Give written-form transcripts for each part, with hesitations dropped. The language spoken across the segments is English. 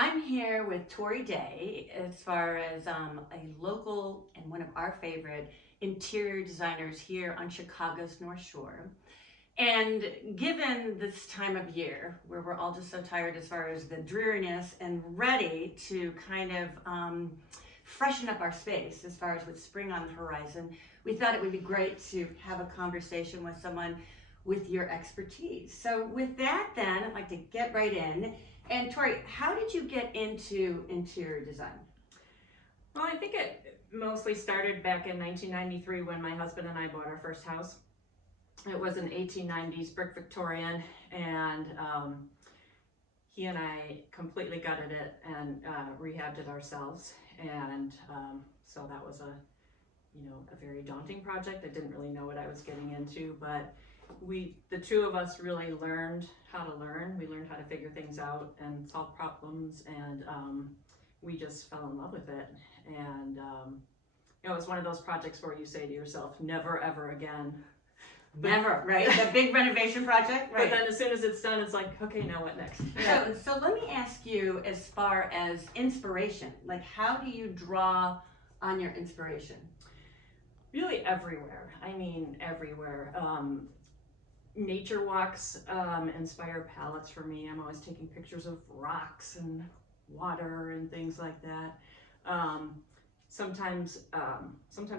I'm here with Tory Day as far as a local and one of our favorite interior designers here on Chicago's North Shore. And given this time of year where we're all just so tired as far as the dreariness and ready to kind of freshen up our space as far as with spring on the horizon, we thought it would be great to have a conversation with someone with your expertise. So with that then, I'd like to get right in. And Tory, how did you get into interior design? Well, I think it mostly started back in 1993 when my husband and I bought our first house. It was an 1890s brick Victorian, and he and I completely gutted it and rehabbed it ourselves. And so that was a very daunting project. I didn't really know what I was getting into, but the two of us really learned how to learn. We learned how to figure things out and solve problems, and we just fell in love with it. And it's one of those projects where you say to yourself, never ever again. Never, right? The big renovation project, right? But then as soon as it's done, it's like, okay, now what next? So let me ask you, as far as inspiration, like how do you draw on your inspiration? Really everywhere. I mean, everywhere. Nature walks inspire palettes for me. I'm always taking pictures of rocks and water and things like that. Sometimes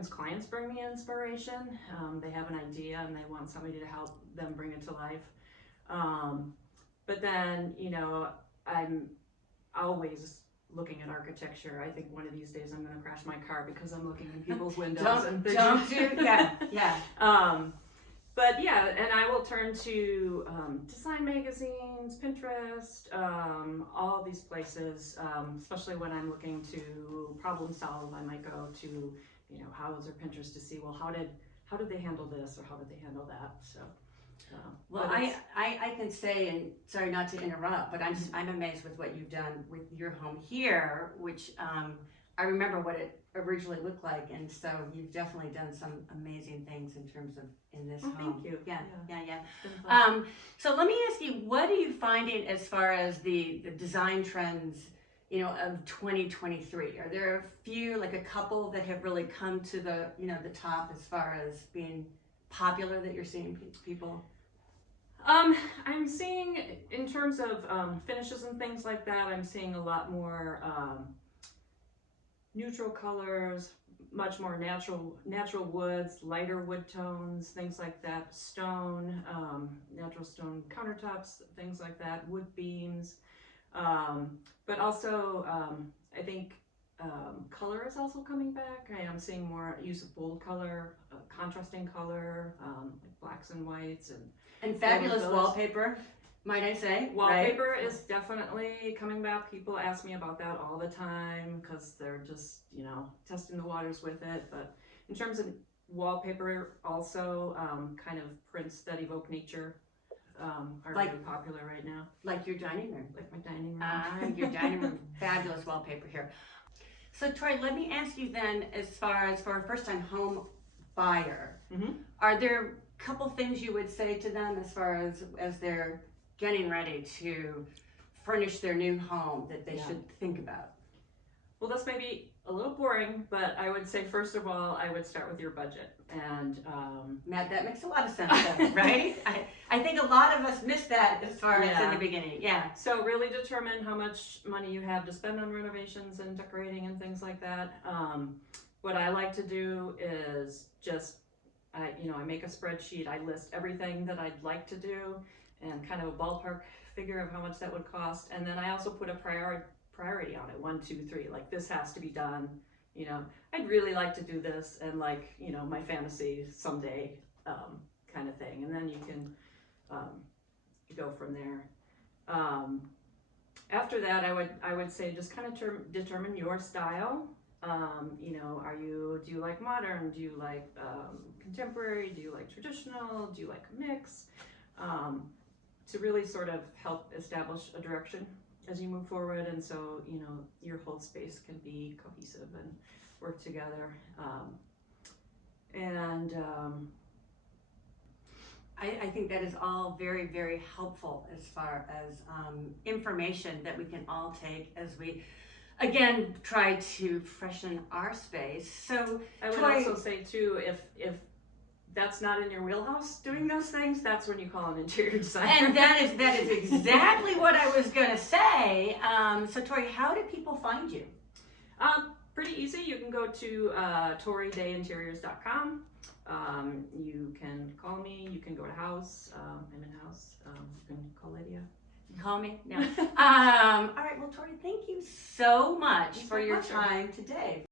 clients bring me inspiration. They have an idea and they want somebody to help them bring it to life. But then, I'm always looking at architecture. I think one of these days I'm going to crash my car because I'm looking in people's windows and things. But yeah, and I will turn to design magazines, Pinterest, all these places, especially when I'm looking to problem solve. I might go to, houses or Pinterest to see, well, how did they handle this or how did they handle that? So, well, I can say, and sorry not to interrupt, but I'm amazed with what you've done with your home here, which I remember what it originally looked like, and so you've definitely done some amazing things in terms of in this home. Thank you. Yeah. So let me ask you, what are you finding as far as the design trends, of 2023? Are there a few, like a couple, that have really come to the the top as far as being popular that you're seeing people? I'm seeing, in terms of finishes and things like that, I'm seeing a lot more neutral colors, much more natural woods, lighter wood tones, things like that, stone, natural stone countertops, things like that, wood beams, but also I think color is also coming back. I am seeing more use of bold color, contrasting color, like blacks and whites, and fabulous wallpaper, might I say. Wallpaper is definitely coming back. People ask me about that all the time because they're just, testing the waters with it. But in terms of wallpaper, also kind of prints that evoke nature are really popular right now. Like your dining room. Like my dining room. Your dining room, fabulous wallpaper here. So Troy, let me ask you then, as far as for a first-time home buyer, are there a couple things you would say to them as far as they're getting ready to furnish their new home that they should think about? Well, this may be a little boring, but I would say, first of all, I would start with your budget. And Matt, that makes a lot of sense, right? I think a lot of us miss that as far as in the beginning. Yeah. So really determine how much money you have to spend on renovations and decorating and things like that. What I like to do is just, I make a spreadsheet. I list everything that I'd like to do and kind of a ballpark figure of how much that would cost. And then I also put a priority on it, 1, 2, 3, like this has to be done. I'd really like to do this, and like, my fantasy someday kind of thing. And then you can go from there. After that, I would say just kind of determine your style. Do you like modern? Do you like contemporary? Do you like traditional? Do you like a mix? To really sort of help establish a direction as you move forward, and so your whole space can be cohesive and work together. I think that is all very, very helpful as far as information that we can all take as we, again, try to freshen our space. So, I would Tory, also say too, if that's not in your wheelhouse, doing those things, that's when you call an interior designer. and that is exactly what I was going to say. So, Tory, how do people find you? Pretty easy. You can go to torydayinteriors.com. You can call me. You can go to house. I'm in house. You can call Lydia. Call me? No. All right. Well, Tory, thank you so much for your pleasure. time today.